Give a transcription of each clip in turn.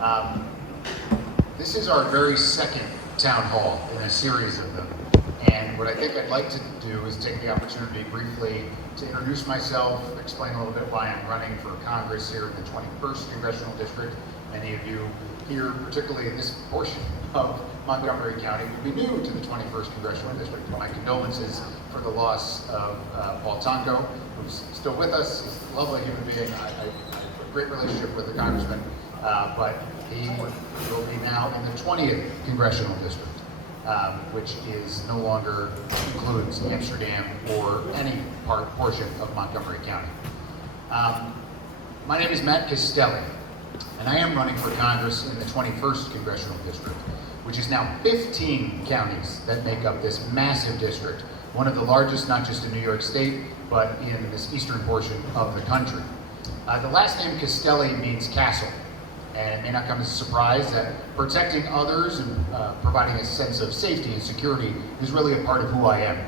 Um, this is our very second town hall in a series of them. And what I think I'd like to do is take the opportunity briefly to introduce myself, explain a little bit why I'm running for Congress here in the 21st Congressional District. Many of you here, particularly in this portion of Montgomery County, would be new to the 21st Congressional District. My condolences for the loss of Paul Tonko, who's still with us. He's a lovely human being. I have a great relationship with the congressman, but he will be now in the 20th Congressional District. Which is no longer includes Amsterdam or any portion of Montgomery County. My name is Matt Castelli, and I am running for Congress in the 21st Congressional District, which is now 15 counties that make up this massive district, one of the largest not just in New York State, but in this eastern portion of the country. The last name Castelli means castle. And it may not come as a surprise that protecting others and providing a sense of safety and security is really a part of who I am.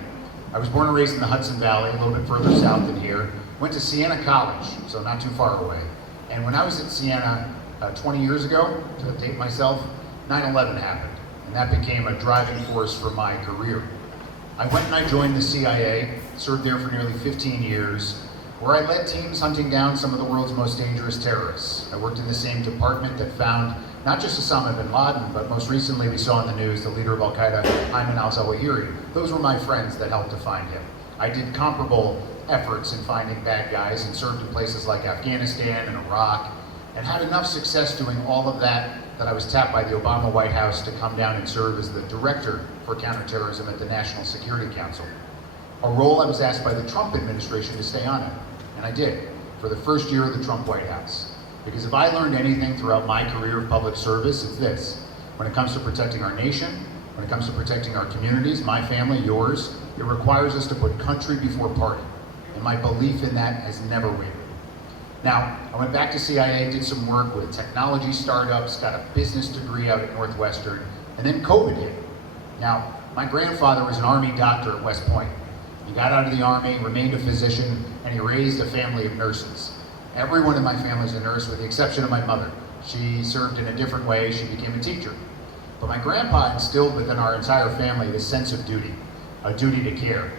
I was born and raised in the Hudson Valley, a little bit further south than here. Went to Siena College, so not too far away. And when I was at Siena 20 years ago, to date myself, 9/11 happened. And that became a driving force for my career. I went and I joined the CIA, served there for nearly 15 years, where I led teams hunting down some of the world's most dangerous terrorists. I worked in the same department that found not just Osama bin Laden, but most recently we saw in the news the leader of Al-Qaeda, Ayman al-Zawahiri. Those were my friends that helped to find him. I did comparable efforts in finding bad guys and served in places like Afghanistan and Iraq, and had enough success doing all of that that I was tapped by the Obama White House to come down and serve as the director for counterterrorism at the National Security Council. A role I was asked by the Trump administration to stay on it. And I did, for the first year of the Trump White House. Because if I learned anything throughout my career of public service, it's this. When it comes to protecting our nation, when it comes to protecting our communities, my family, yours, it requires us to put country before party. And my belief in that has never wavered. Now, I went back to CIA, did some work with technology startups, got a business degree out at Northwestern, and then COVID hit. Now, my grandfather was an Army doctor at West Point. He got out of the Army, remained a physician, and he raised a family of nurses. Everyone in my family is a nurse with the exception of my mother. She served in a different way, she became a teacher. But my grandpa instilled within our entire family this sense of duty, a duty to care.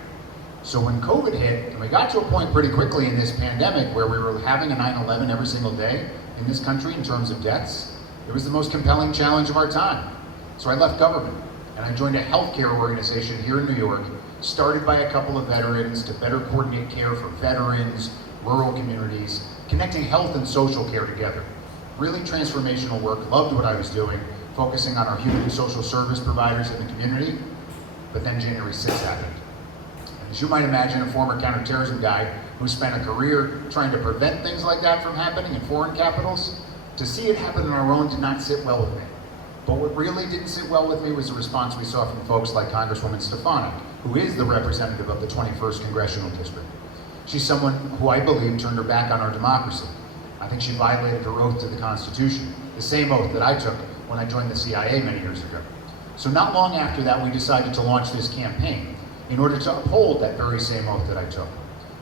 So when COVID hit, and we got to a point pretty quickly in this pandemic where we were having a 9/11 every single day in this country in terms of deaths, it was the most compelling challenge of our time. So I left government, and I joined a healthcare organization here in New York, started by a couple of veterans to better coordinate care for veterans, rural communities, connecting health and social care together. Really transformational work, loved what I was doing, focusing on our human and social service providers in the community. But then January 6th happened. And as you might imagine, a former counterterrorism guy who spent a career trying to prevent things like that from happening in foreign capitals, to see it happen on our own did not sit well with me. But what really didn't sit well with me was the response we saw from folks like Congresswoman Stefanik, who is the representative of the 21st Congressional District. She's someone who I believe turned her back on our democracy. I think she violated her oath to the Constitution, the same oath that I took when I joined the CIA many years ago. So not long after that, we decided to launch this campaign in order to uphold that very same oath that I took.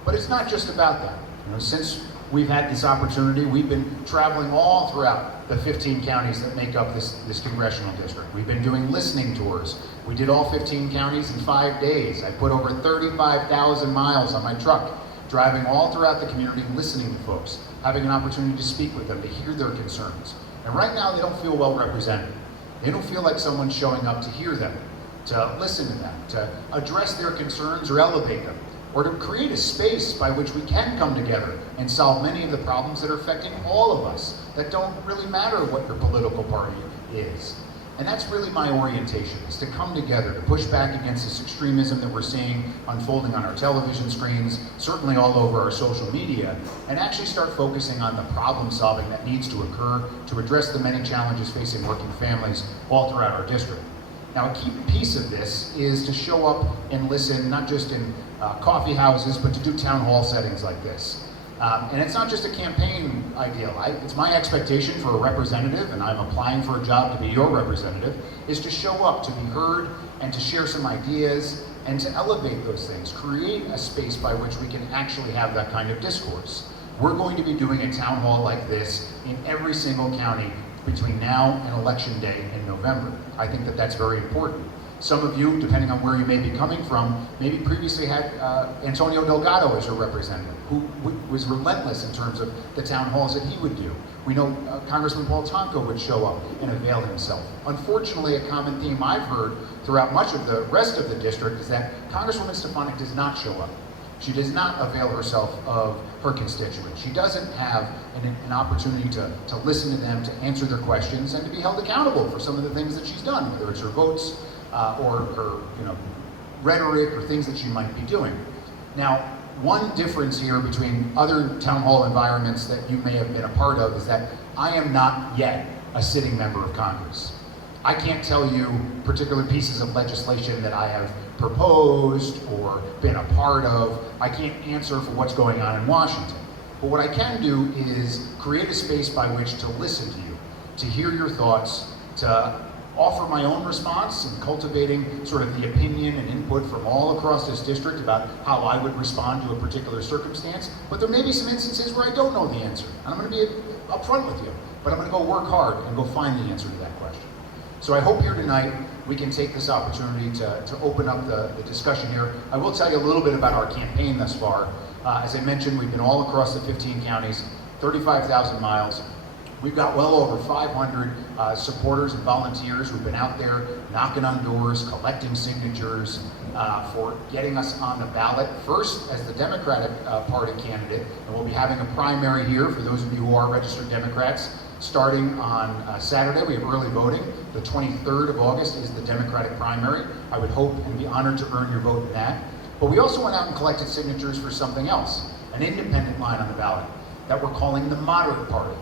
But it's not just about that. Since we've had this opportunity, we've been traveling all throughout the 15 counties that make up this congressional district. We've been doing listening tours. We did all 15 counties in 5 days. I put over 35,000 miles on my truck, driving all throughout the community, listening to folks, having an opportunity to speak with them, to hear their concerns. And right now, they don't feel well represented. They don't feel like someone's showing up to hear them, to listen to them, to address their concerns or elevate them, or to create a space by which we can come together and solve many of the problems that are affecting all of us, that don't really matter what your political party is. And that's really my orientation, is to come together, to push back against this extremism that we're seeing unfolding on our television screens, certainly all over our social media, and actually start focusing on the problem solving that needs to occur to address the many challenges facing working families all throughout our district. Now, a key piece of this is to show up and listen, not just in coffee houses, but to do town hall settings like this. And it's not just a campaign ideal. It's my expectation for a representative, and I'm applying for a job to be your representative, is to show up, to be heard, and to share some ideas, and to elevate those things, create a space by which we can actually have that kind of discourse. We're going to be doing a town hall like this in every single county between now and Election Day in November. I think that that's very important. Some of you, depending on where you may be coming from, maybe previously had Antonio Delgado as your representative, who was relentless in terms of the town halls that he would do. We know Congressman Paul Tonko would show up and avail himself. Unfortunately, a common theme I've heard throughout much of the rest of the district is that Congresswoman Stefanik does not show up. She does not avail herself of her constituents. She doesn't have an opportunity to listen to them, to answer their questions, and to be held accountable for some of the things that she's done, whether it's her votes or her rhetoric or things that she might be doing. Now, one difference here between other town hall environments that you may have been a part of is that I am not yet a sitting member of Congress. I can't tell you particular pieces of legislation that I have proposed or been a part of. I can't answer for what's going on in Washington. But what I can do is create a space by which to listen to you, to hear your thoughts, to offer my own response and cultivating sort of the opinion and input from all across this district about how I would respond to a particular circumstance. But there may be some instances where I don't know the answer. And I'm going to be upfront with you, but I'm going to go work hard and go find the answer to that question. So I hope here tonight we can take this opportunity to open up the discussion here. I will tell you a little bit about our campaign thus far. As I mentioned, we've been all across the 15 counties, 35,000 miles. We've got well over 500 supporters and volunteers who've been out there knocking on doors, collecting signatures for getting us on the ballot, first as the Democratic Party candidate, and we'll be having a primary here for those of you who are registered Democrats. Starting on Saturday, we have early voting. The 23rd of August is the Democratic primary. I would hope and be honored to earn your vote in that. But we also went out and collected signatures for something else, an independent line on the ballot that we're calling the moderate party.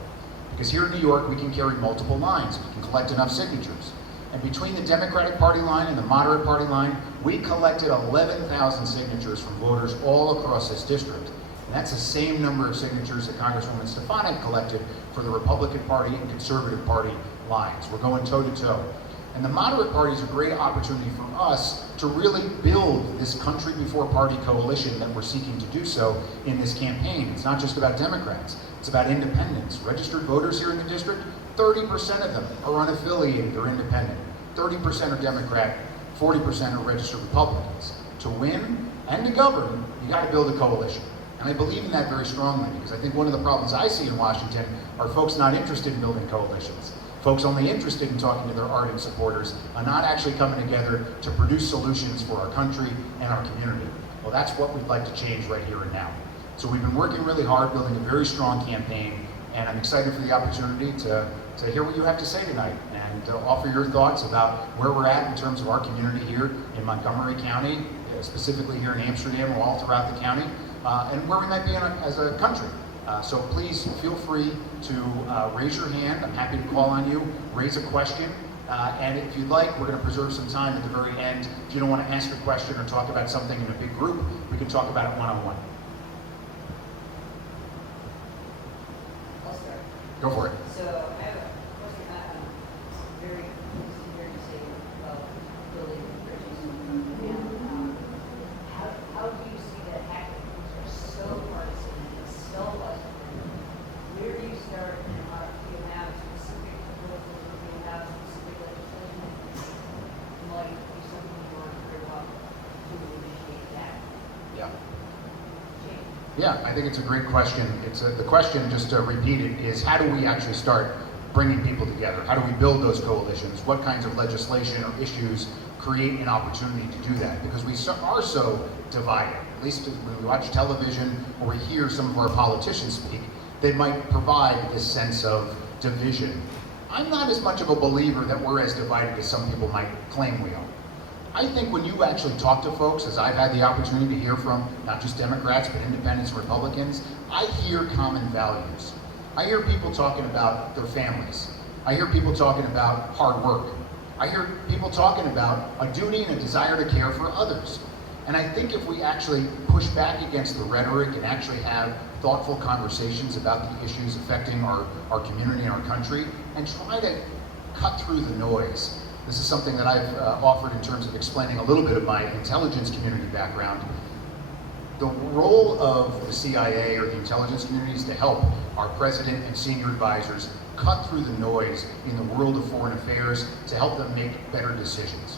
Because here in New York, we can carry multiple lines. We can collect enough signatures. And between the Democratic Party line and the moderate party line, we collected 11,000 signatures from voters all across this district. And that's the same number of signatures that Congresswoman Stefanik collected for the Republican Party and Conservative Party lines. We're going toe-to-toe. And the moderate party is a great opportunity for us to really build this country before party coalition that we're seeking to do so in this campaign. It's not just about Democrats, it's about independents. Registered voters here in the district, 30% of them are unaffiliated or independent. 30% are Democrat, 40% are registered Republicans. To win and to govern, you gotta build a coalition. And I believe in that very strongly because I think one of the problems I see in Washington are folks not interested in building coalitions. Folks only interested in talking to their ardent supporters and not actually coming together to produce solutions for our country and our community. Well, that's what we'd like to change right here and now. So we've been working really hard, building a very strong campaign, and I'm excited for the opportunity to hear what you have to say tonight and to offer your thoughts about where we're at in terms of our community here in Montgomery County, specifically here in Amsterdam or all throughout the county, and where we might be as a country. So please feel free to raise your hand. I'm happy to call on you, raise a question, and if you'd like, we're going to preserve some time at the very end. If you don't want to ask a question or talk about something in a big group, we can talk about it one-on-one. I'll start. Go for it. So I have a question. Very interesting here to say about building bridges and how do you see that happening? They're so partisan and so partisan. Where do you start and how do you have specific proposals or do you have specific legislation that might be something you want to bring up to initiate that Yeah. change? Yeah, I think it's a great question. The question, just to repeat it, is how do we actually start bringing people together? How do we build those coalitions? What kinds of legislation or issues create an opportunity to do that? Because we are so divided. At least when we watch television or we hear some of our politicians speak, they might provide this sense of division. I'm not as much of a believer that we're as divided as some people might claim we are. I think when you actually talk to folks, as I've had the opportunity to hear from not just Democrats, but independents and Republicans, I hear common values. I hear people talking about their families. I hear people talking about hard work. I hear people talking about a duty and a desire to care for others. And I think if we actually push back against the rhetoric and actually have thoughtful conversations about the issues affecting our community and our country and try to cut through the noise. This is something that I've offered in terms of explaining a little bit of my intelligence community background. The role of the CIA or the intelligence community is to help our president and senior advisors cut through the noise in the world of foreign affairs to help them make better decisions.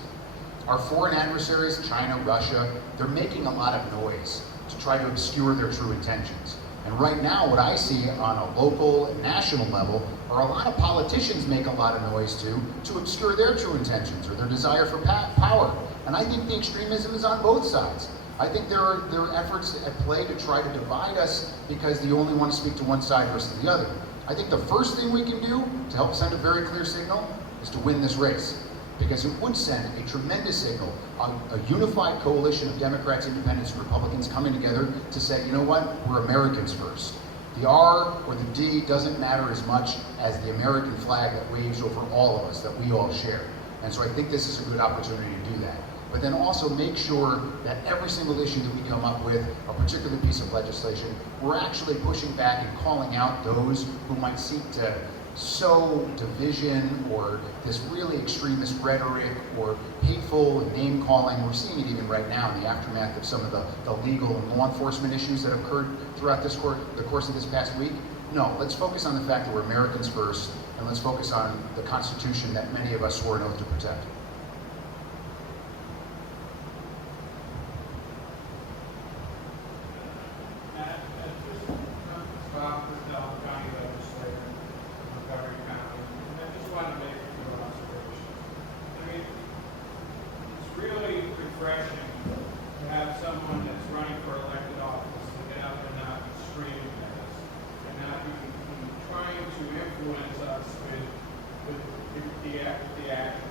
Our foreign adversaries, China, Russia, they're making a lot of noise to try to obscure their true intentions. And right now, what I see on a local and national level are a lot of politicians make a lot of noise too to obscure their true intentions or their desire for power. And I think the extremism is on both sides. I think there are efforts at play to try to divide us because you only want to speak to one side versus the other. I think the first thing we can do to help send a very clear signal is to win this race, because it would send a tremendous signal, a unified coalition of Democrats, Independents, and Republicans coming together to say, you know what, we're Americans first. The R or the D doesn't matter as much as the American flag that waves over all of us, that we all share. And so I think this is a good opportunity to do that. But then also make sure that every single issue that we come up with, a particular piece of legislation, we're actually pushing back and calling out those who might seek to sow division or this really extremist rhetoric or hateful name calling. We're seeing it even right now in the aftermath of some of the legal and law enforcement issues that have occurred throughout the course of this past week. No, let's focus on the fact that we're Americans first, and let's focus on the Constitution that many of us swore an oath to protect. Montgomery County, and I just want to make a few observations. I mean, it's really refreshing to have someone that's running for elected office to get out and not be screaming at us and not be trying to influence us with the actions.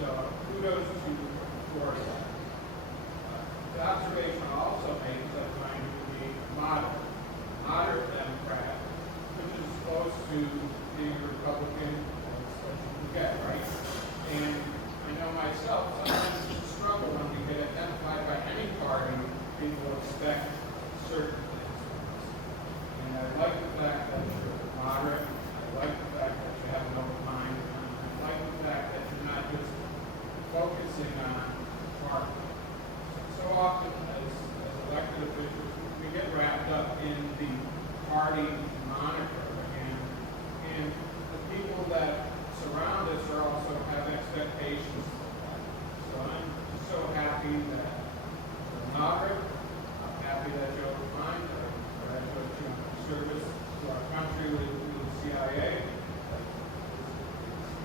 So kudos to for that. The observation I also made is I find you to be moderate Democrat, which is supposed to be Republican as you get, right? And I know myself, sometimes it's a struggle when we get identified by any party, people expect certain things from us. And I like the fact that you're moderate, I like the fact that you have an open mind, and I like the fact that you're not just focusing on party. So often as elected officials, we get wrapped up in the party moniker, and the people that surround us are also have expectations of that. So I'm so happy that you're moderate. I'm happy that you're open minded. I'm glad that you're service to our country with the CIA. It's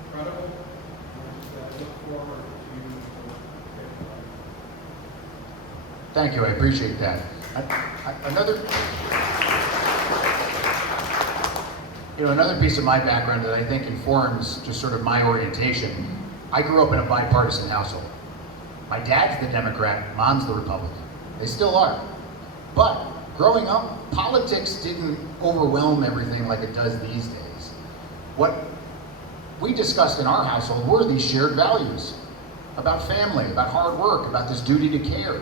incredible. And I look forward to you. Thank you, I appreciate that. Another piece of my background that I think informs just sort of my orientation. I grew up in a bipartisan household. My dad's the Democrat, mom's the Republican. They still are. But growing up, politics didn't overwhelm everything like it does these days. What we discussed in our household were these shared values about family, about hard work, about this duty to care.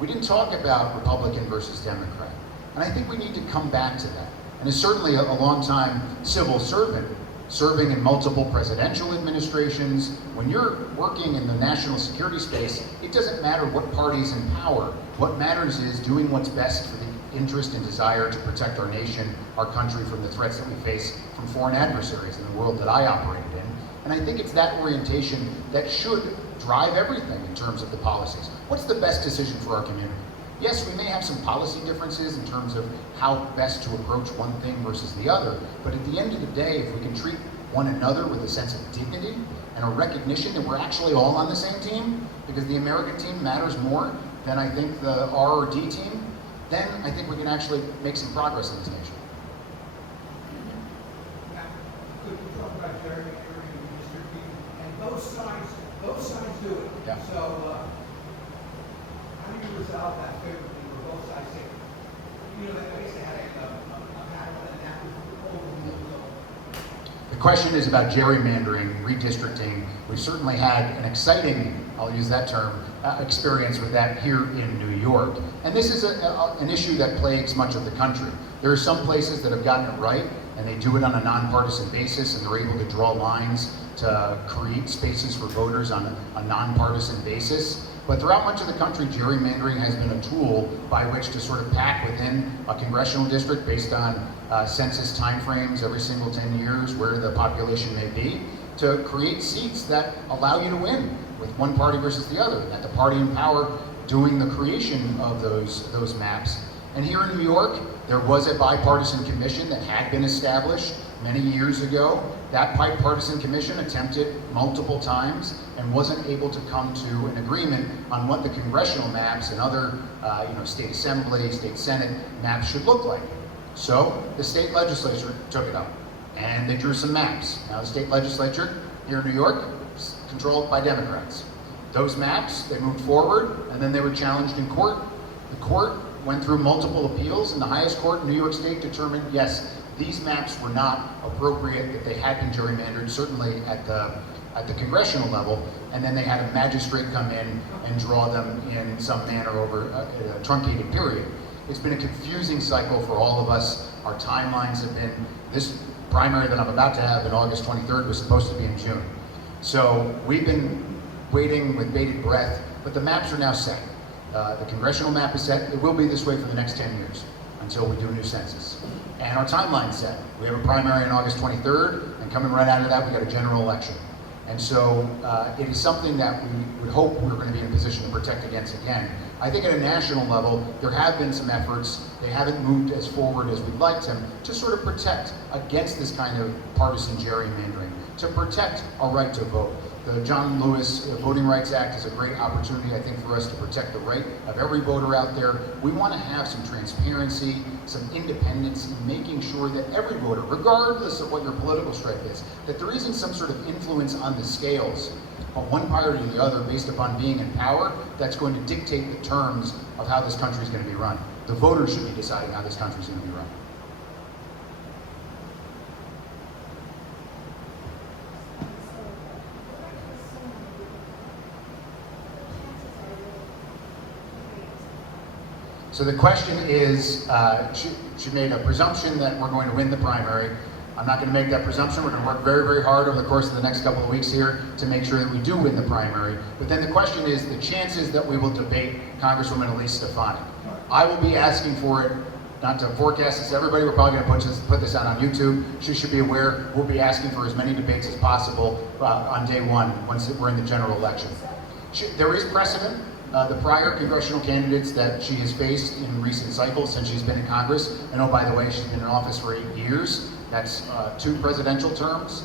We didn't talk about Republican versus Democrat. And I think we need to come back to that. And as certainly a long-time civil servant, serving in multiple presidential administrations, when you're working in the national security space, it doesn't matter what party's in power. What matters is doing what's best for the interest and desire to protect our nation, our country, from the threats that we face from foreign adversaries in the world that I operated in. And I think it's that orientation that should drive everything in terms of the policies. What's the best decision for our community? Yes, we may have some policy differences in terms of how best to approach one thing versus the other, but at the end of the day, if we can treat one another with a sense of dignity and a recognition that we're actually all on the same team, because the American team matters more than I think the R or D team, then I think we can actually make some progress in this nation. Could you talk about gerrymandering and redistricting? And both sides do it. Yeah. So, how do you resolve that favorably where both sides say, I guess they had a battle and that was over. The question is about gerrymandering, redistricting. We've certainly had an exciting, I'll use that term, experience with that here in New York. And this is an issue that plagues much of the country. There are some places that have gotten it right, and they do it on a nonpartisan basis, and they're able to draw lines to create spaces for voters on a nonpartisan basis. But throughout much of the country, gerrymandering has been a tool by which to sort of pack within a congressional district based on census timeframes every single 10 years, where the population may be, to create seats that allow you to win with one party versus the other, that the party in power doing the creation of those maps. And here in New York, there was a bipartisan commission that had been established many years ago. That bipartisan commission attempted multiple times and wasn't able to come to an agreement on what the congressional maps and other state assembly, state senate maps should look like. So the state legislature took it up and they drew some maps. Now the state legislature here in New York is controlled by Democrats. Those maps, they moved forward and then they were challenged in court. The court went through multiple appeals, and the highest court in New York State determined, yes, these maps were not appropriate, that they had been gerrymandered, certainly at the congressional level, and then they had a magistrate come in and draw them in some manner over a truncated period. It's been a confusing cycle for all of us. Our timelines have been, this primary that I'm about to have in August 23rd was supposed to be in June. So we've been waiting with bated breath, but the maps are now set. The congressional map is set. It will be this way for the next 10 years until we do a new census. And our timeline's set. We have a primary on August 23rd, and coming right after that, we got a general election. And so it is something that we would hope we're going to be in a position to protect against again. I think at a national level, there have been some efforts. They haven't moved as forward as we'd like them to sort of protect against this kind of partisan gerrymandering, to protect our right to vote. The John Lewis Voting Rights Act is a great opportunity, I think, for us to protect the right of every voter out there. We want to have some transparency, some independence in making sure that every voter, regardless of what your political stripe is, that there isn't some sort of influence on the scales on one party or the other based upon being in power that's going to dictate the terms of how this country is going to be run. The voters should be deciding how this country is going to be run. So the question is, she made a presumption that we're going to win the primary. I'm not going to make that presumption. We're going to work very, very hard over the course of the next couple of weeks here to make sure that we do win the primary. But then the question is the chances that we will debate Congresswoman Elise Stefanik. I will be asking for it, not to forecast this, everybody, we're probably going to put this out on YouTube. She should be aware we'll be asking for as many debates as possible on day one, once we're in the general election. There is precedent. The prior congressional candidates that she has faced in recent cycles since she's been in Congress, and oh, by the way, she's been in office for 8 years. That's 2 presidential terms.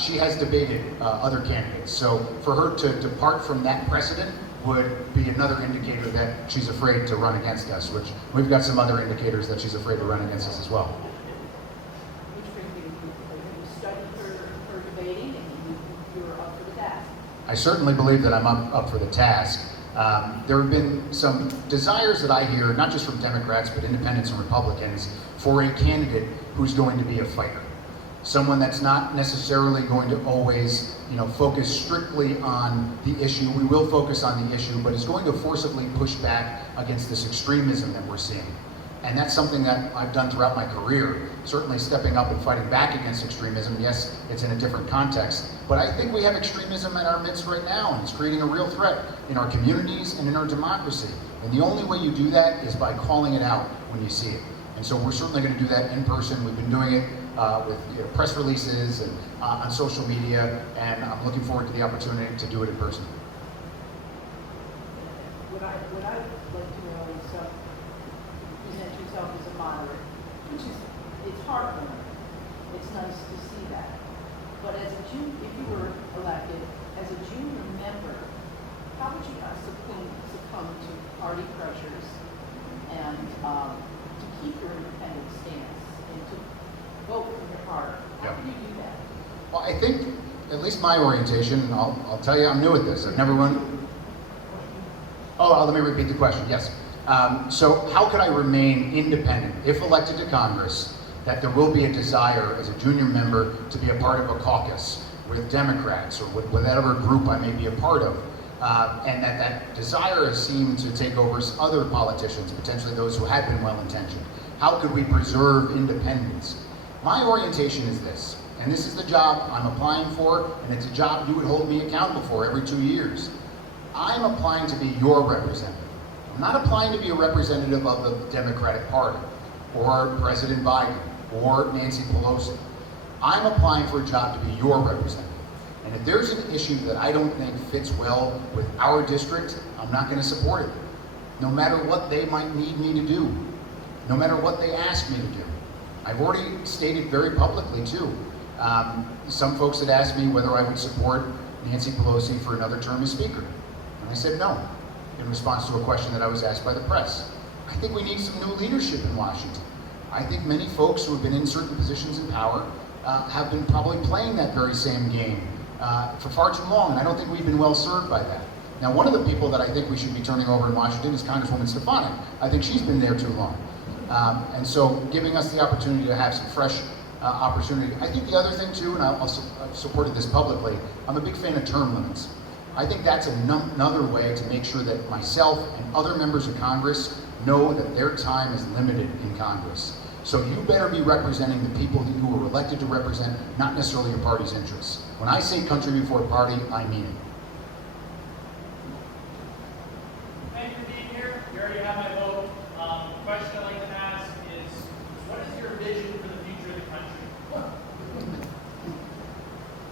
She has debated other candidates. So for her to depart from that precedent would be another indicator that she's afraid to run against us, which we've got some other indicators that she's afraid to run against us as well. You studied her debating and you were up for the task. I certainly believe that I'm up for the task. There have been some desires that I hear, not just from Democrats, but independents and Republicans, for a candidate who's going to be a fighter. Someone that's not necessarily going to always, focus strictly on the issue. We will focus on the issue, but is going to forcibly push back against this extremism that we're seeing. And that's something that I've done throughout my career, certainly stepping up and fighting back against extremism. Yes, it's in a different context, but I think we have extremism in our midst right now, and it's creating a real threat in our communities and in our democracy. And the only way you do that is by calling it out when you see it. And so we're certainly going to do that in person. We've been doing it with press releases and on social media, and I'm looking forward to the opportunity to do it in person. What I'd like to know is, present yourself as a moderate, which is, it's heartwarming. It's nice to see that. But as a if you were elected as a junior member, how would you not succumb to party pressures and to keep your independent stance and to vote from your heart? How can you do that? Well, I think, at least my orientation, and I'll tell you I'm new at this. I've never run. Oh, let me repeat the question. Yes. So how could I remain independent if elected to Congress, that there will be a desire as a junior member to be a part of a caucus with Democrats or with whatever group I may be a part of, and that desire has seemed to take over other politicians, potentially those who had been well-intentioned. How could we preserve independence? My orientation is this, and this is the job I'm applying for, and it's a job you would hold me accountable for every 2 years. I'm applying to be your representative. I'm not applying to be a representative of the Democratic Party, or President Biden, or Nancy Pelosi. I'm applying for a job to be your representative. And if there's an issue that I don't think fits well with our district, I'm not going to support it. No matter what they might need me to do, no matter what they ask me to do. I've already stated very publicly too. Some folks had asked me whether I would support Nancy Pelosi for another term as Speaker. And I said no, in response to a question that I was asked by the press. I think we need some new leadership in Washington. I think many folks who have been in certain positions in power have been probably playing that very same game for far too long, and I don't think we've been well served by that. Now, one of the people that I think we should be turning over in Washington is Congresswoman Stefanik. I think she's been there too long. And so giving us the opportunity to have some fresh opportunity. I think the other thing too, and I've supported this publicly, I'm a big fan of term limits. I think that's another way to make sure that myself and other members of Congress know that their time is limited in Congress. So you better be representing the people that you were elected to represent, not necessarily your party's interests. When I say country before party, I mean it. Thank you for being here. You already have my vote. The question I'd like to ask is, what is your vision for the future of the country?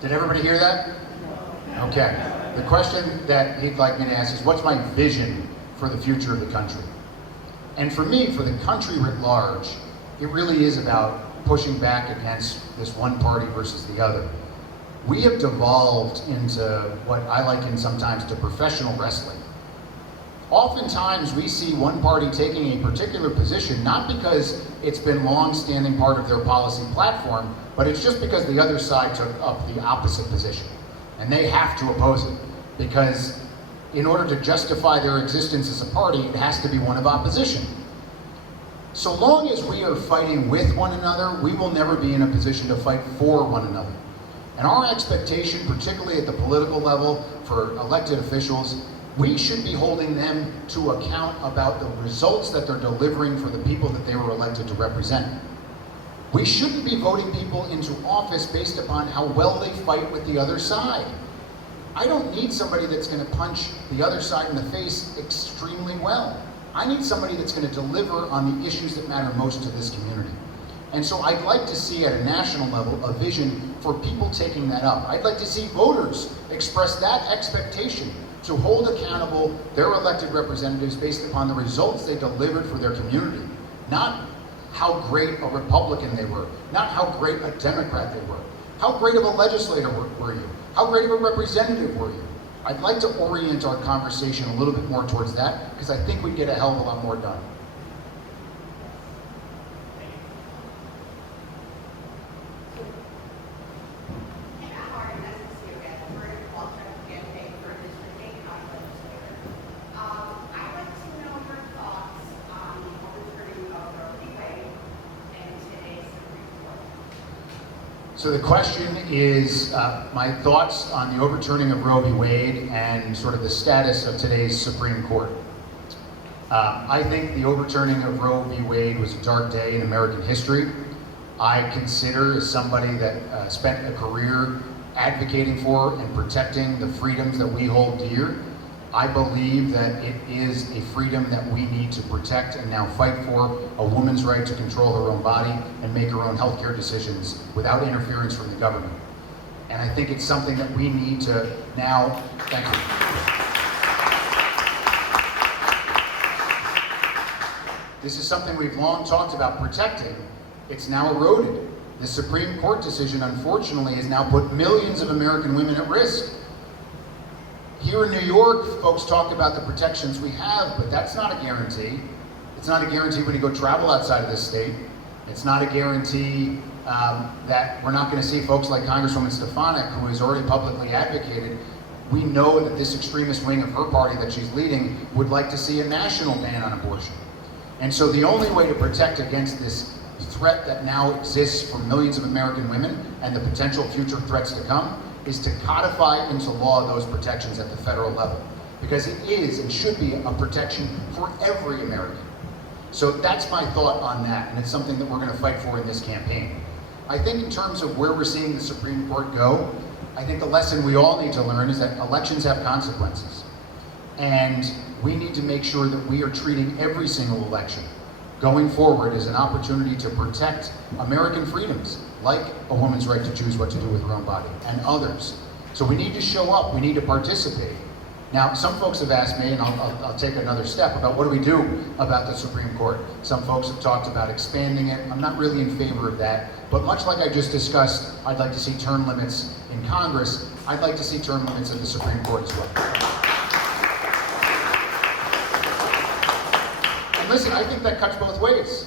Did everybody hear that? Okay. The question that he'd like me to ask is, what's my vision for the future of the country? And for me, for the country writ large, it really is about pushing back against this one party versus the other. We have devolved into what I liken sometimes to professional wrestling. Oftentimes we see one party taking a particular position, not because it's been long-standing part of their policy platform, but it's just because the other side took up the opposite position. And they have to oppose it, because in order to justify their existence as a party, it has to be one of opposition. So long as we are fighting with one another, we will never be in a position to fight for one another. And our expectation, particularly at the political level for elected officials, we should be holding them to account about the results that they're delivering for the people that they were elected to represent. We shouldn't be voting people into office based upon how well they fight with the other side. I don't need somebody that's going to punch the other side in the face extremely well. I need somebody that's going to deliver on the issues that matter most to this community. And so I'd like to see at a national level a vision for people taking that up. I'd like to see voters express that expectation to hold accountable their elected representatives based upon the results they delivered for their community. Not how great a Republican they were, not how great a Democrat they were. How great of a legislator were you? How great of a representative were you? I'd like to orient our conversation a little bit more towards that, because I think we'd get a hell of a lot more done. So the question is my thoughts on the overturning of Roe v. Wade and sort of the status of today's Supreme Court. I think the overturning of Roe v. Wade was a dark day in American history. I consider, as somebody that spent a career advocating for and protecting the freedoms that we hold dear, I believe that it is a freedom that we need to protect and now fight for, a woman's right to control her own body and make her own healthcare decisions without interference from the government. And I think it's something that we need to now, thank you. This is something we've long talked about protecting. It's now eroded. The Supreme Court decision, unfortunately, has now put millions of American women at risk. Here in New York, folks talk about the protections we have, but that's not a guarantee. It's not a guarantee when you go travel outside of this state. It's not a guarantee that we're not going to see folks like Congresswoman Stefanik, who has already publicly advocated. We know that this extremist wing of her party that she's leading would like to see a national ban on abortion. And so the only way to protect against this threat that now exists for millions of American women and the potential future threats to come is to codify into law those protections at the federal level. Because it is and should be a protection for every American. So that's my thought on that, and it's something that we're going to fight for in this campaign. I think in terms of where we're seeing the Supreme Court go, I think the lesson we all need to learn is that elections have consequences. And we need to make sure that we are treating every single election going forward as an opportunity to protect American freedoms, like a woman's right to choose what to do with her own body, and others. So we need to show up, we need to participate. Now, some folks have asked me, and I'll take another step, about what do we do about the Supreme Court? Some folks have talked about expanding it. I'm not really in favor of that, but much like I just discussed, I'd like to see term limits in Congress, I'd like to see term limits at the Supreme Court as well. And listen, I think that cuts both ways.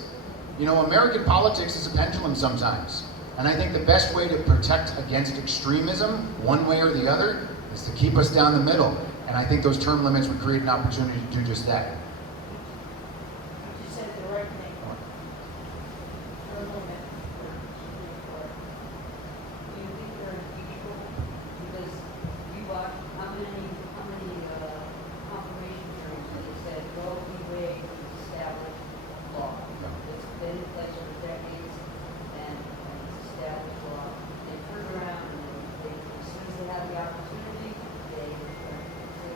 You know, American politics is a pendulum sometimes, and I think the best way to protect against extremism, one way or the other, is to keep us down the middle. And I think those term limits would create an opportunity to do just that. You said the right thing. Term limit for Supreme Court. Do you think they're impeachable? Because you watch how many confirmation hearings where they said Roe v. Wade is established law. It's been in place for decades and it's established law. They turn around and they, as soon as they have the opportunity,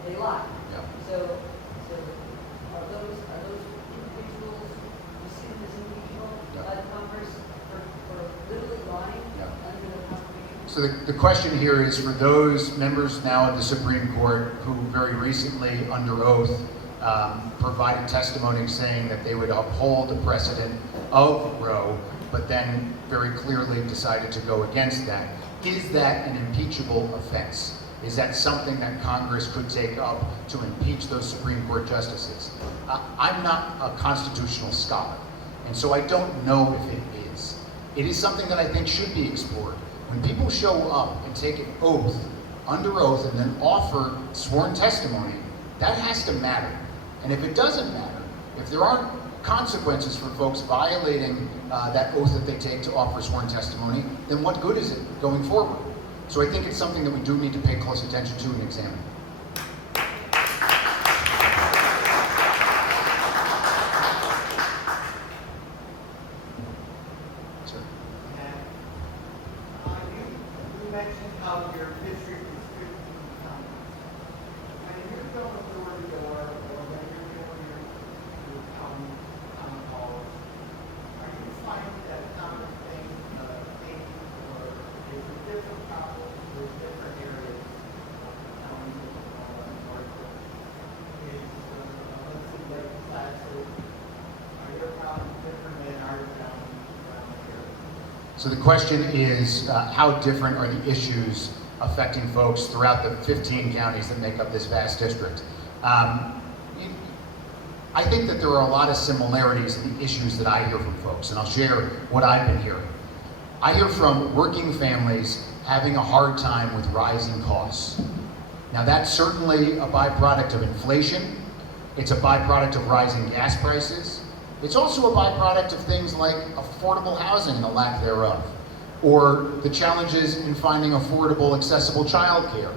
they lie. Yeah. So are those individuals you see them as impeachable by the Congress for literally lying under the Constitution? So the question here is for those members now of the Supreme Court who very recently, under oath, provided testimony saying that they would uphold the precedent of Roe, but then very clearly decided to go against that. Is that an impeachable offense? Is that something that Congress could take up to impeach those Supreme Court justices? I'm not a constitutional scholar, and so I don't know if it is. It is something that I think should be explored. When people show up and take an oath, under oath, and then offer sworn testimony, that has to matter. And if it doesn't matter, if there aren't consequences for folks violating that oath that they take to offer sworn testimony, then what good is it going forward? So I think it's something that we do need to pay close attention to and examine. Sir. You mentioned how your district is 15 counties. When you're going door to door, or when you're doing your town halls, are you finding that common thing, or is it different problems with different areas of the county or let's see, like classes, are your problems different than our county around here? So the question is, how different are the issues affecting folks throughout the 15 counties that make up this vast district? I think that there are a lot of similarities in the issues that I hear from folks, and I'll share what I've been hearing. I hear from working families having a hard time with rising costs. Now that's certainly a byproduct of inflation. It's a byproduct of rising gas prices. It's also a byproduct of things like affordable housing and the lack thereof, or the challenges in finding affordable, accessible childcare,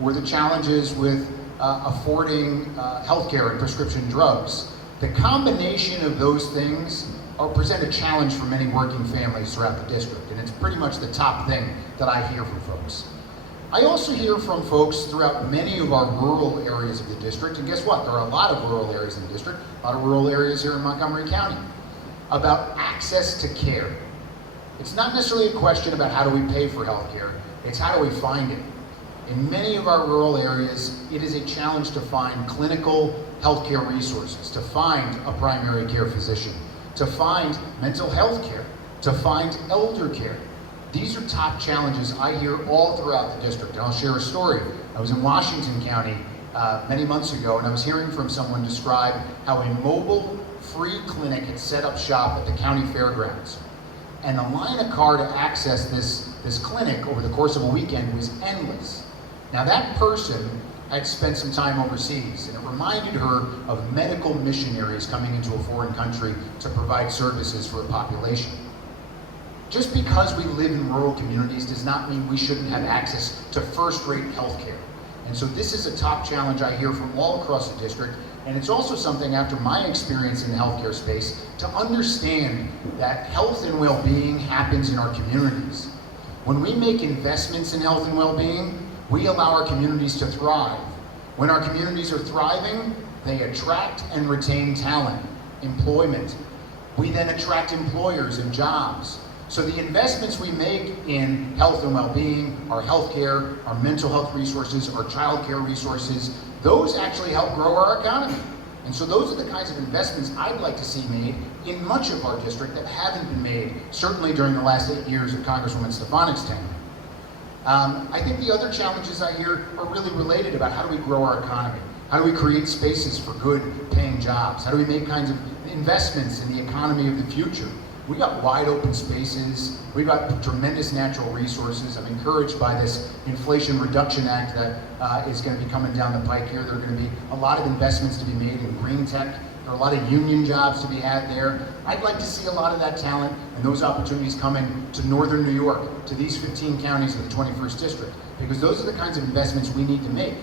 or the challenges with affording healthcare and prescription drugs. The combination of those things present a challenge for many working families throughout the district, and it's pretty much the top thing that I hear from folks. I also hear from folks throughout many of our rural areas of the district, and guess what? There are a lot of rural areas in the district, a lot of rural areas here in Montgomery County, about access to care. It's not necessarily a question about how do we pay for health care, it's how do we find it. In many of our rural areas, it is a challenge to find clinical healthcare resources, to find a primary care physician, to find mental health care, to find elder care. These are top challenges I hear all throughout the district, and I'll share a story. I was in Washington County many months ago, and I was hearing from someone describe how a mobile free clinic had set up shop at the county fairgrounds. And the line of car to access this clinic over the course of a weekend was endless. Now that person had spent some time overseas, and it reminded her of medical missionaries coming into a foreign country to provide services for a population. Just because we live in rural communities does not mean we shouldn't have access to first-rate health care. And so this is a top challenge I hear from all across the district, and it's also something, after my experience in the healthcare space, to understand that health and well-being happens in our communities. When we make investments in health and well-being, we allow our communities to thrive. When our communities are thriving, they attract and retain talent, employment. We then attract employers and jobs. So the investments we make in health and well-being, our healthcare, our mental health resources, our childcare resources, those actually help grow our economy. And so those are the kinds of investments I'd like to see made in much of our district that haven't been made, certainly during the last 8 years of Congresswoman Stefanik's tenure. I think the other challenges I hear are really related about how do we grow our economy? How do we create spaces for good paying jobs? How do we make kinds of investments in the economy of the future? We got wide open spaces. We've got tremendous natural resources. I'm encouraged by this Inflation Reduction Act that is going to be coming down the pike here. There are going to be a lot of investments to be made in green tech. There are a lot of union jobs to be had there. I'd like to see a lot of that talent and those opportunities coming to northern New York, to these 15 counties of the 21st district, because those are the kinds of investments we need to make.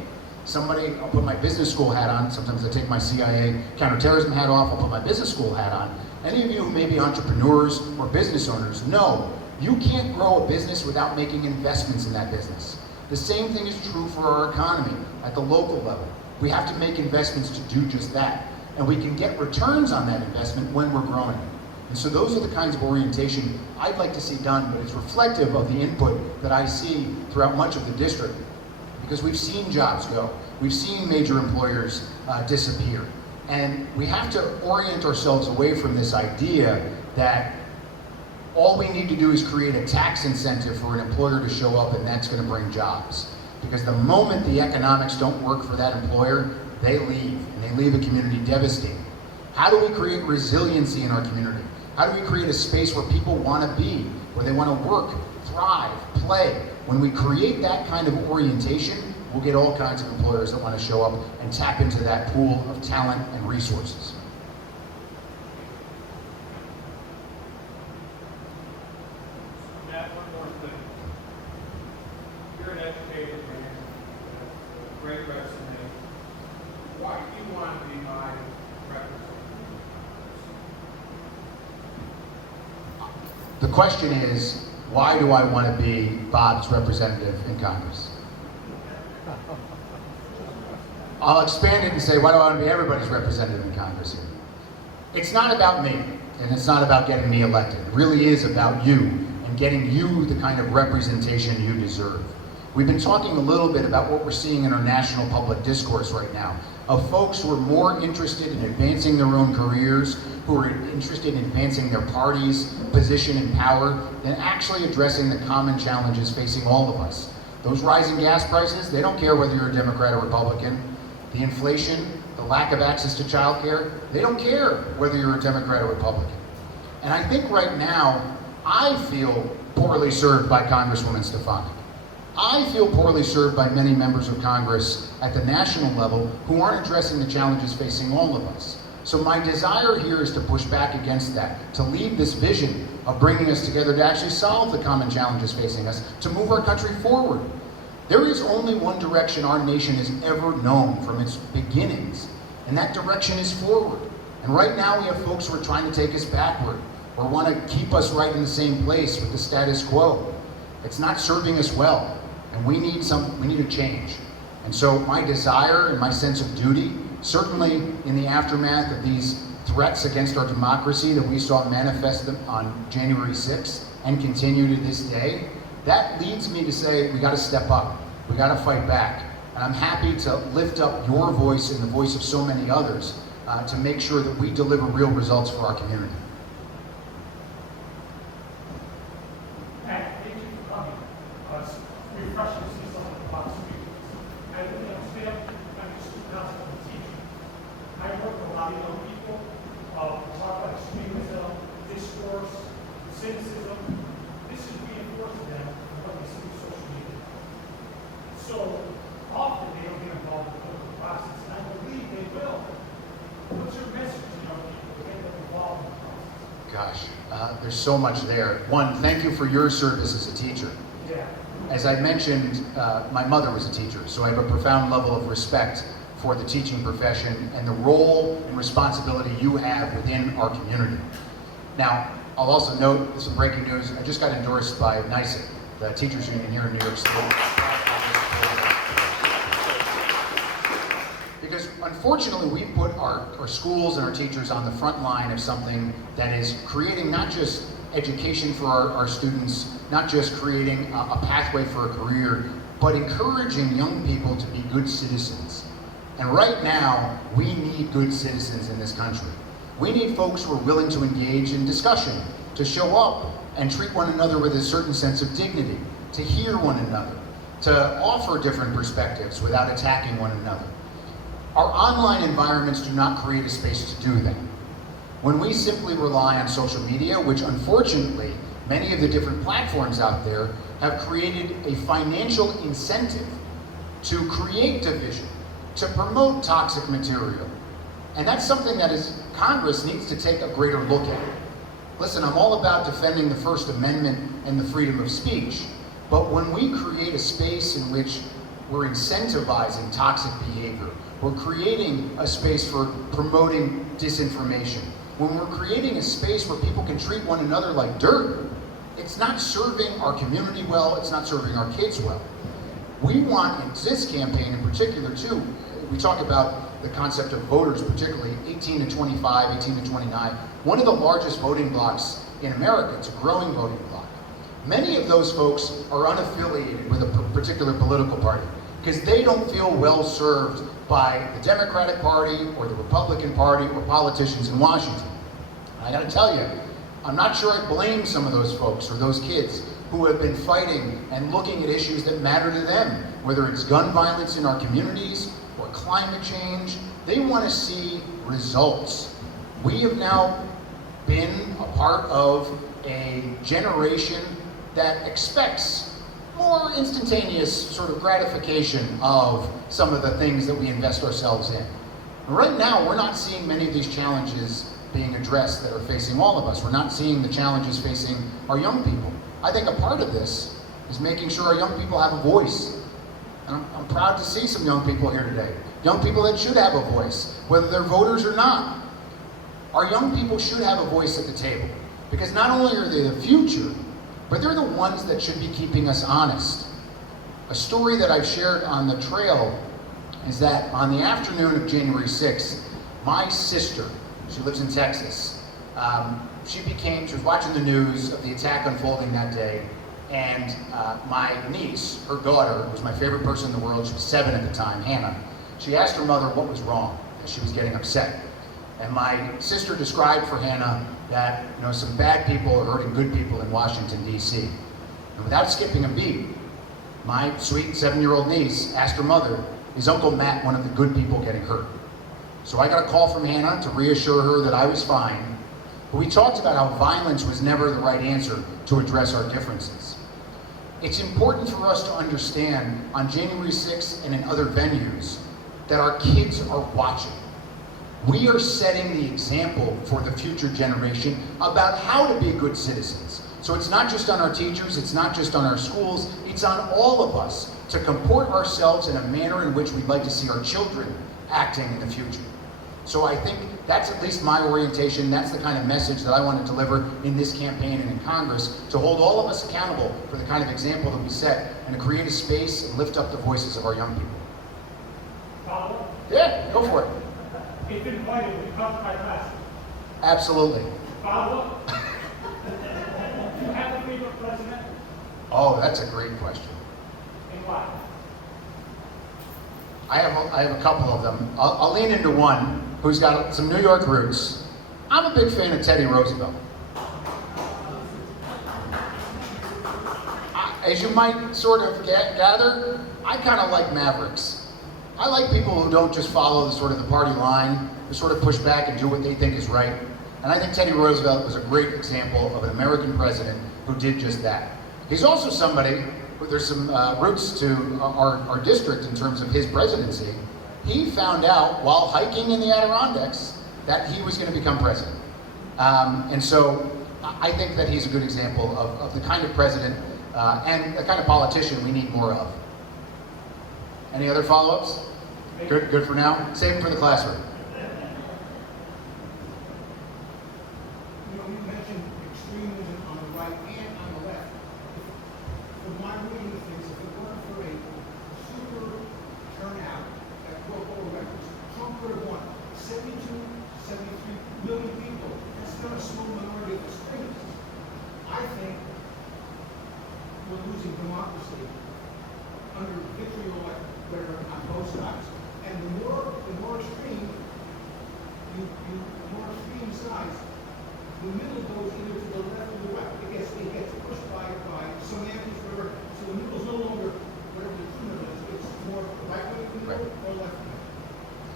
I'll put my business school hat on. Sometimes I take my CIA counterterrorism hat off. I'll put my business school hat on. Any of you who may be entrepreneurs or business owners know you can't grow a business without making investments in that business. The same thing is true for our economy at the local level. We have to make investments to do just that. And we can get returns on that investment when we're growing. And so those are the kinds of orientation I'd like to see done, but it's reflective of the input that I see throughout much of the district. Because we've seen jobs go. We've seen major employers disappear. And we have to orient ourselves away from this idea that all we need to do is create a tax incentive for an employer to show up and that's going to bring jobs. Because the moment the economics don't work for that employer, they leave, and they leave a community devastated. How do we create resiliency in our community? How do we create a space where people want to be, where they want to work, thrive, play? When we create that kind of orientation, we'll get all kinds of employers that want to show up and tap into that pool of talent and resources. Matt, one more thing. You're an educated man, with a great resume. Why do you want to be my representative? The question is, why do I want to be Bob's representative in Congress? I'll expand it and say, why do I want to be everybody's representative in Congress here? It's not about me, and it's not about getting me elected. It really is about you and getting you the kind of representation you deserve. We've been talking a little bit about what we're seeing in our national public discourse right now, of folks who are more interested in advancing their own careers, who are interested in advancing their party's position in power, than actually addressing the common challenges facing all of us. Those rising gas prices, they don't care whether you're a Democrat or Republican. The inflation, the lack of access to childcare, they don't care whether you're a Democrat or Republican. And I think right now, I feel poorly served by Congresswoman Stefanik. I feel poorly served by many members of Congress at the national level who aren't addressing the challenges facing all of us. So my desire here is to push back against that, to lead this vision of bringing us together to actually solve the common challenges facing us, to move our country forward. There is only one direction our nation has ever known from its beginnings, and that direction is forward. And right now we have folks who are trying to take us backward, or want to keep us right in the same place with the status quo. It's not serving us well, and we need a change. And so my desire and my sense of duty, certainly in the aftermath of these threats against our democracy that we saw manifest on January 6th and continue to this day, that leads me to say we got to step up, we got to fight back. And I'm happy to lift up your voice and the voice of so many others to make sure that we deliver real results for our community. Thank you for coming. It's refreshing to see someone about speakers. I really understand I'm just not a teacher. I work with a lot of young people, talk about extremism, discourse, cynicism. This is reinforcing them what they see in social media. So often they don't get involved in the political process, and I believe they will. What's your message to young people to get them involved in the process? Gosh, there's so much there. One, thank you for your service as a teacher. Yeah. As I mentioned, my mother was a teacher, so I have a profound level of respect for the teaching profession and the role and responsibility you have within our community. Now, I'll also note some breaking news. I just got endorsed by NYSEG, the teachers union here in New York State. unfortunately, we put our schools and our teachers on the front line of something that is creating not just education for our students, not just creating a pathway for a career, but encouraging young people to be good citizens. And right now, we need good citizens in this country. We need folks who are willing to engage in discussion, to show up and treat one another with a certain sense of dignity, to hear one another, to offer different perspectives without attacking one another. Our online environments do not create a space to do that. When we simply rely on social media, which unfortunately many of the different platforms out there have created a financial incentive to create division, to promote toxic material. And that's something that Congress needs to take a greater look at. Listen, I'm all about defending the First Amendment and the freedom of speech, but when we create a space in which we're incentivizing toxic behavior, we're creating a space for promoting disinformation, when we're creating a space where people can treat one another like dirt, it's not serving our community well, it's not serving our kids well. We want, in this campaign in particular too, we talk about the concept of voters, particularly 18 to 25, 18 to 29, one of the largest voting blocks in America. It's a growing voting block. Many of those folks are unaffiliated with a particular political party because they don't feel well served by the Democratic Party or the Republican Party or politicians in Washington. And I gotta tell you, I'm not sure I blame some of those folks or those kids who have been fighting and looking at issues that matter to them, whether it's gun violence in our communities or climate change. They want to see results. We have now been a part of a generation that expects more instantaneous sort of gratification of some of the things that we invest ourselves in. And right now, we're not seeing many of these challenges being addressed that are facing all of us. We're not seeing the challenges facing our young people. I think a part of this is making sure our young people have a voice. And I'm proud to see some young people here today. Young people that should have a voice, whether they're voters or not. Our young people should have a voice at the table. Because not only are they the future, but they're the ones that should be keeping us honest. A story that I've shared on the trail is that on the afternoon of January 6th, my sister, she lives in Texas, she was watching the news of the attack unfolding that day, and my niece, her daughter, who was my favorite person in the world, she was 7 at the time, Hannah, she asked her mother what was wrong, and she was getting upset. And my sister described for Hannah that some bad people are hurting good people in Washington, D.C. And without skipping a beat, my sweet 7-year-old niece asked her mother, is Uncle Matt one of the good people getting hurt? So I got a call from Hannah to reassure her that I was fine. But we talked about how violence was never the right answer to address our differences. It's important for us to understand on January 6th and in other venues that our kids are watching. We are setting the example for the future generation about how to be good citizens. So it's not just on our teachers, it's not just on our schools, it's on all of us to comport ourselves in a manner in which we'd like to see our children acting in the future. So I think that's at least my orientation, that's the kind of message that I want to deliver in this campaign and in Congress, to hold all of us accountable for the kind of example that we set and to create a space and lift up the voices of our young people. Follow? Yeah, go for it. If invited, will you come to my class? Absolutely. Follow? Do you have a favorite president? Oh, that's a great question. And why? I have a couple of them. I'll lean into one who's got some New York roots. I'm a big fan of Teddy Roosevelt. As you might sort of gather, I kind of like mavericks. I like people who don't just follow the party line, who sort of push back and do what they think is right. And I think Teddy Roosevelt was a great example of an American president who did just that. He's also somebody, there's some roots to our district in terms of his presidency. He found out while hiking in the Adirondacks that he was going to become president. And so I think that he's a good example of the kind of president and the kind of politician we need more of. Any other follow-ups? Good for now. Save them for the classroom. You mentioned extremism on the right and on the left. From my reading of things, if it weren't for a super turnout at local elections, Trump would have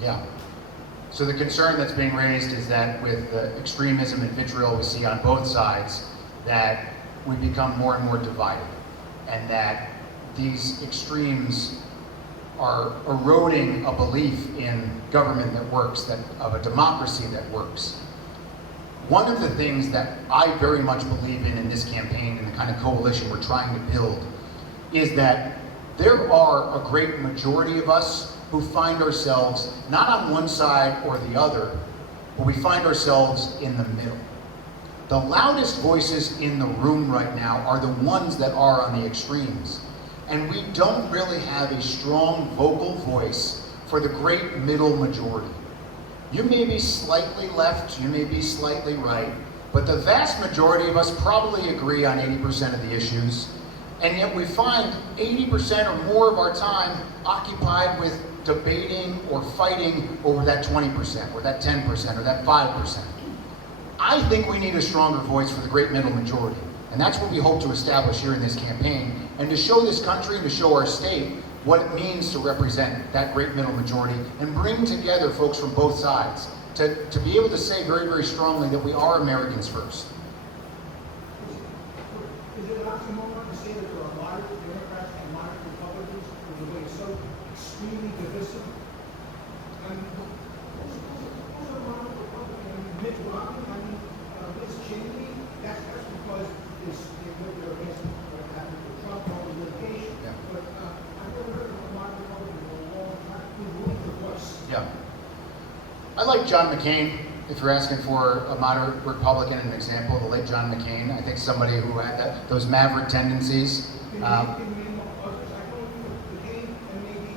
Yeah. So the concern that's being raised is that with the extremism and vitriol we see on both sides, that we become more and more divided, and that these extremes are eroding a belief in government that works, that of a democracy that works. One of the things that I very much believe in this campaign and the kind of coalition we're trying to build is that there are a great majority of us who find ourselves not on one side or the other, but we find ourselves in the middle. The loudest voices in the room right now are the ones that are on the extremes. And we don't really have a strong vocal voice for the great middle majority. You may be slightly left, you may be slightly right, but the vast majority of us probably agree on 80% of the issues, and yet we find 80% or more of our time occupied with debating or fighting over that 20%, or that 10%, or that 5%. I think we need a stronger voice for the great middle majority, and that's what we hope to establish here in this campaign, and to show this country and to show our state what it means to represent that great middle majority and bring together folks from both sides to be able to say very, very strongly that we are Americans first. Is it an oxymoron to say that there are moderate Democrats and moderate Republicans in a way so extremely divisive? I mean, who's a moderate Republican? I mean, Mitt Romney, I mean, Liz Cheney, that's because they're against what happened with Trump and all the litigation. Yeah. But I've never heard of a moderate Republican in a long time who really the voice. Yeah. I like John McCain. If you're asking for a moderate Republican, an example, the late John McCain, I think somebody who had those maverick tendencies. Can you name others? I know McCain and maybe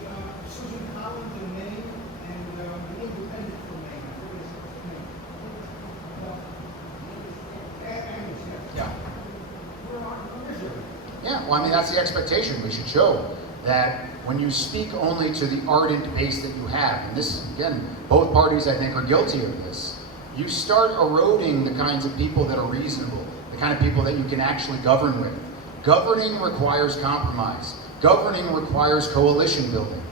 Susan Collins in Maine and the independent from Maine. What is his name? Yeah. Where is it? Yeah, well, I mean, that's the expectation. We should show that when you speak only to the ardent base that you have, and this, again, both parties, I think, are guilty of this, you start eroding the kinds of people that are reasonable, the kind of people that you can actually govern with. Governing requires compromise. Governing requires coalition building.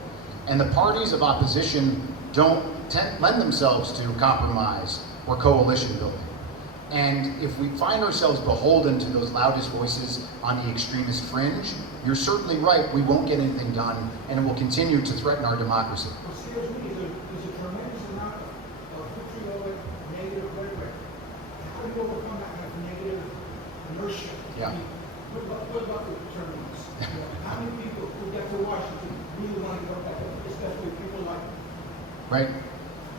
And the parties of opposition don't lend themselves to compromise or coalition building. And if we find ourselves beholden to those loudest voices on the extremist fringe, you're certainly right, we won't get anything done, and it will continue to threaten our democracy. Well, seriously, there's a tremendous amount of vitriolic, negative rhetoric. How do you overcome that kind of negative inertia? Yeah. I mean, what about the determinants? How many people who get to Washington really want to go back, especially people like Right?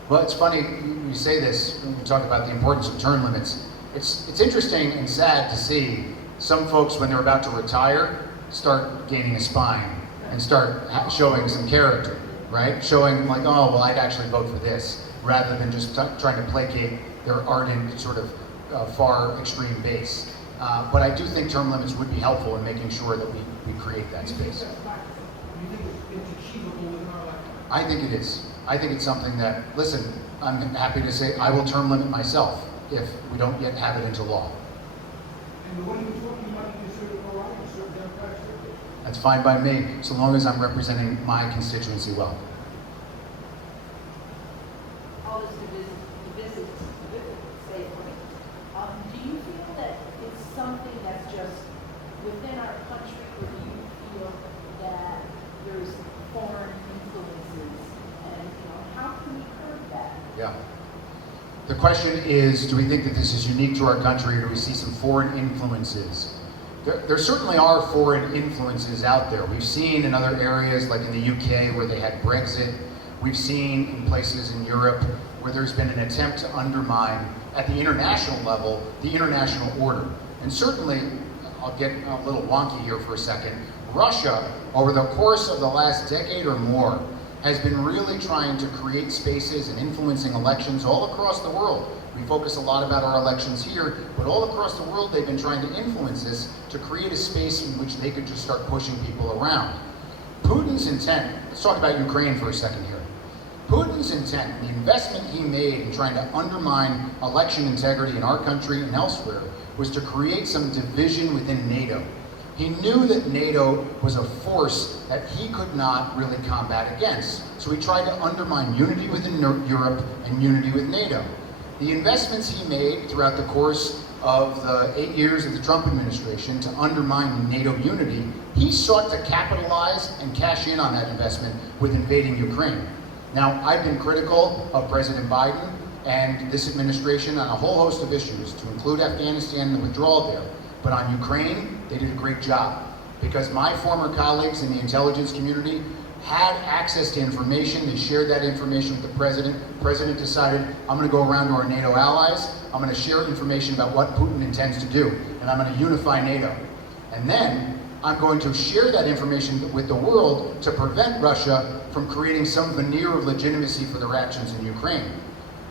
Well, it's funny you say this when we talk about the importance of term limits. It's interesting and sad to see some folks, when they're about to retire, start gaining a spine and start showing some character, right? Showing like, oh, well, I'd actually vote for this, rather than just trying to placate their ardent sort of far extreme base. But I do think term limits would be helpful in making sure that we create that space. you think it's achievable within our lifetime? I think it is. I think it's something that, listen, I'm happy to say I will term limit myself if we don't yet have it into law. And when you talk, you might consider go out and serve Democratic circuit. That's fine by me, so long as I'm representing my constituency well. All this divisive say, do you feel that it's something that's just within our country, or do you feel that there's foreign influences, and how can we curb that? Yeah. The question is, do we think that this is unique to our country, or do we see some foreign influences? There certainly are foreign influences out there. We've seen in other areas, like in the UK, where they had Brexit. We've seen in places in Europe where there's been an attempt to undermine, at the international level, the international order. And certainly, I'll get a little wonky here for a second, Russia, over the course of the last decade or more, has been really trying to create spaces and influencing elections all across the world. We focus a lot about our elections here, but all across the world they've been trying to influence this to create a space in which they could just start pushing people around. Putin's intent, let's talk about Ukraine for a second here. Putin's intent, the investment he made in trying to undermine election integrity in our country and elsewhere, was to create some division within NATO, He knew that NATO was a force that he could not really combat against. So he tried to undermine unity within Europe and unity with NATO. The investments he made throughout the course of the 8 years of the Trump administration to undermine NATO unity, he sought to capitalize and cash in on that investment with invading Ukraine. Now, I've been critical of President Biden and this administration on a whole host of issues, to include Afghanistan and the withdrawal there. But on Ukraine, they did a great job, because my former colleagues in the intelligence community had access to information. They shared that information with the president. The president decided, I'm going to go around to our NATO allies. I'm going to share information about what Putin intends to do, and I'm going to unify NATO. And then I'm going to share that information with the world to prevent Russia from creating some veneer of legitimacy for their actions in Ukraine.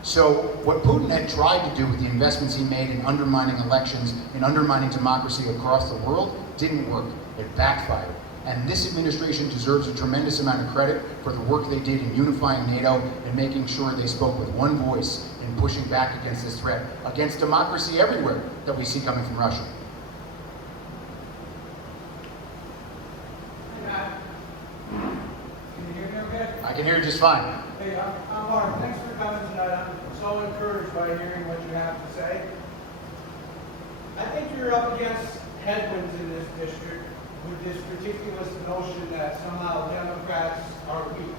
So what Putin had tried to do with the investments he made in undermining elections, in undermining democracy across the world, didn't work. It backfired. And this administration deserves a tremendous amount of credit for the work they did in unifying NATO and making sure they spoke with one voice in pushing back against this threat, against democracy everywhere that we see coming from Russia. Hey, Matt. Can you hear me okay? I can hear you just fine. Hey, I'm Mark. Thanks for coming tonight. I'm so encouraged by hearing what you have to say. I think you're up against headwinds in this district with this ridiculous notion that somehow Democrats are weak.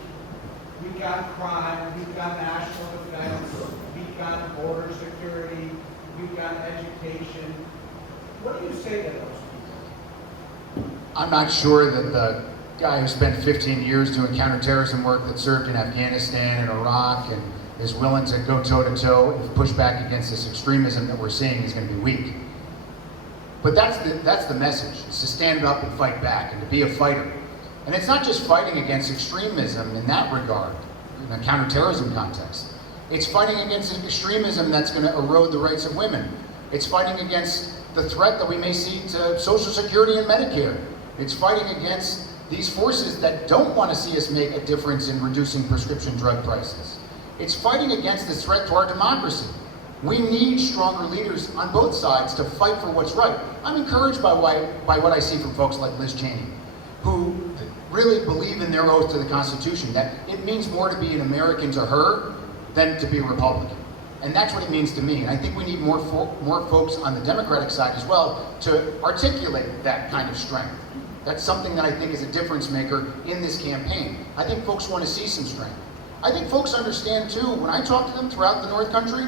Weak on crime, weak on national defense, weak on border security, weak on education. What do you say to those people? I'm not sure that the guy who spent 15 years doing counterterrorism work, that served in Afghanistan and Iraq and is willing to go toe-to-toe and push back against this extremism that we're seeing, is going to be weak. But that's the message, is to stand up and fight back and to be a fighter. And it's not just fighting against extremism in that regard, in a counterterrorism context. It's fighting against extremism that's going to erode the rights of women. It's fighting against the threat that we may see to Social Security and Medicare. It's fighting against these forces that don't want to see us make a difference in reducing prescription drug prices. It's fighting against this threat to our democracy. We need stronger leaders on both sides to fight for what's right. I'm encouraged by what I see from folks like Liz Cheney, who really believe in their oath to the Constitution, that it means more to be an American to her than to be a Republican. And that's what it means to me. And I think we need more folks on the Democratic side as well to articulate that kind of strength. That's something that I think is a difference maker in this campaign. I think folks want to see some strength. I think folks understand too, when I talk to them throughout the North Country,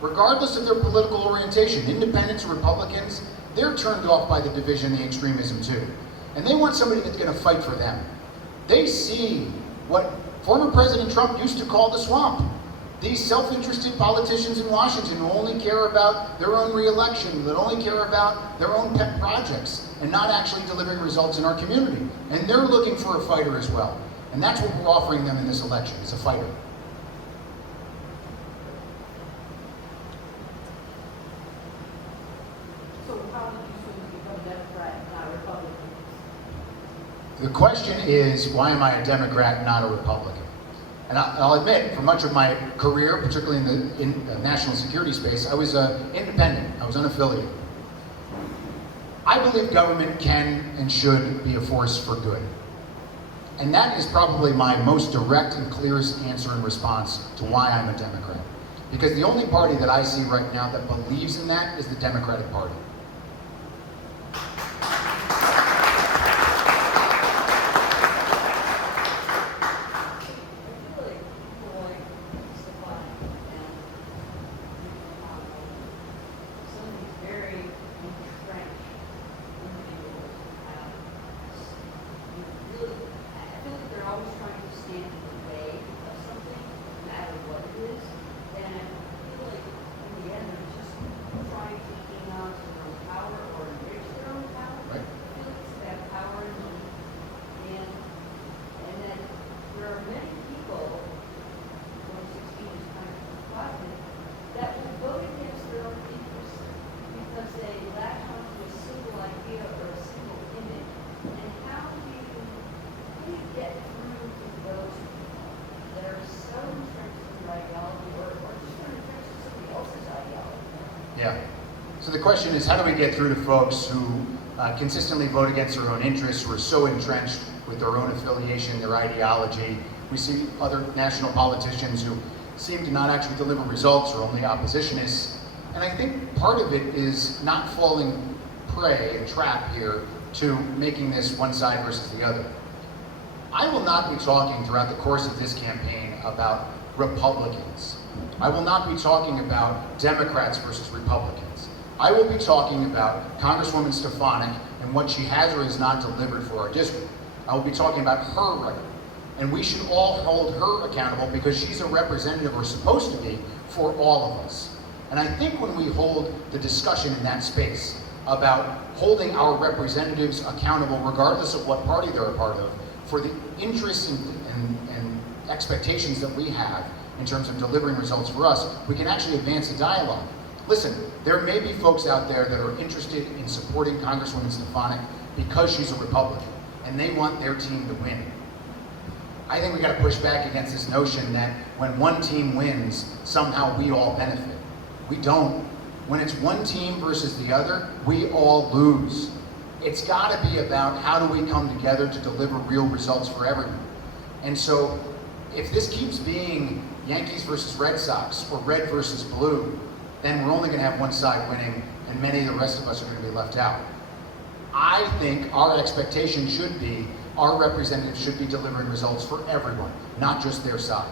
regardless of their political orientation, independents or Republicans, they're turned off by the division and the extremism too. And they want somebody that's going to fight for them. They see what former President Trump used to call the swamp. These self-interested politicians in Washington who only care about their own re-election, that only care about their own pet projects, and not actually delivering results in our community. And they're looking for a fighter as well. And that's what we're offering them in this election, is a fighter. So how did you swing to become a Democrat, not a Republican? The question is, why am I a Democrat and not a Republican? And I'll admit, for much of my career, particularly in the national security space, I was independent. I was unaffiliated. I believe government can and should be a force for good. And that is probably my most direct and clearest answer and response to why I'm a Democrat. Because the only party that I see right now that believes in that is the Democratic Party. Yeah. So the question is, how do we get through to folks who consistently vote against their own interests, who are so entrenched with their own affiliation, their ideology. We see other national politicians who seem to not actually deliver results or only oppositionists. And I think part of it is not falling prey and trap here to making this one side versus the other. I will not be talking throughout the course of this campaign about Republicans. I will not be talking about Democrats versus Republicans. I will be talking about Congresswoman Stefanik and what she has or has not delivered for our district. I will be talking about her record. And we should all hold her accountable because she's a representative, or supposed to be, for all of us. And I think when we hold the discussion in that space about holding our representatives accountable regardless of what party they're a part of, for the interests and expectations that we have in terms of delivering results for us, we can actually advance the dialogue. Listen, there may be folks out there that are interested in supporting Congresswoman Stefanik because she's a Republican, and they want their team to win. I think we got to push back against this notion that when one team wins, somehow we all benefit. We don't. When it's one team versus the other, we all lose. It's got to be about how do we come together to deliver real results for everyone. And so if this keeps being Yankees versus Red Sox or red versus blue, then we're only going to have one side winning and many of the rest of us are going to be left out. I think our expectation should be our representatives should be delivering results for everyone, not just their side.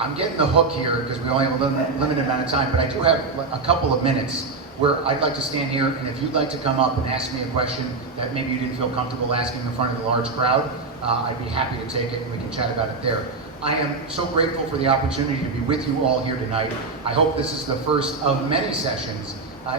I'm getting the hook here because we only have a limited amount of time, but I do have a couple of minutes where I'd like to stand here, and if you'd like to come up and ask me a question that maybe you didn't feel comfortable asking in front of the large crowd, I'd be happy to take it and we can chat about it there. I am so grateful for the opportunity to be with you all here tonight. I hope this is the first of many sessions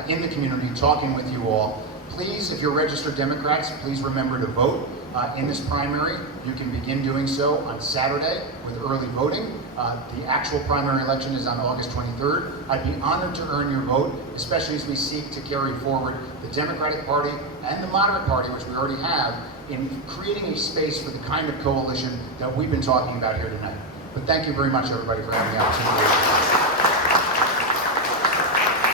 in the community talking with you all. Please, if you're registered Democrats, please remember to vote in this primary. You can begin doing so on Saturday with early voting. The actual primary election is on August 23rd. I'd be honored to earn your vote, especially as we seek to carry forward the Democratic Party and the Moderate Party, which we already have, in creating a space for the kind of coalition that we've been talking about here tonight. But thank you very much, everybody, for having the opportunity.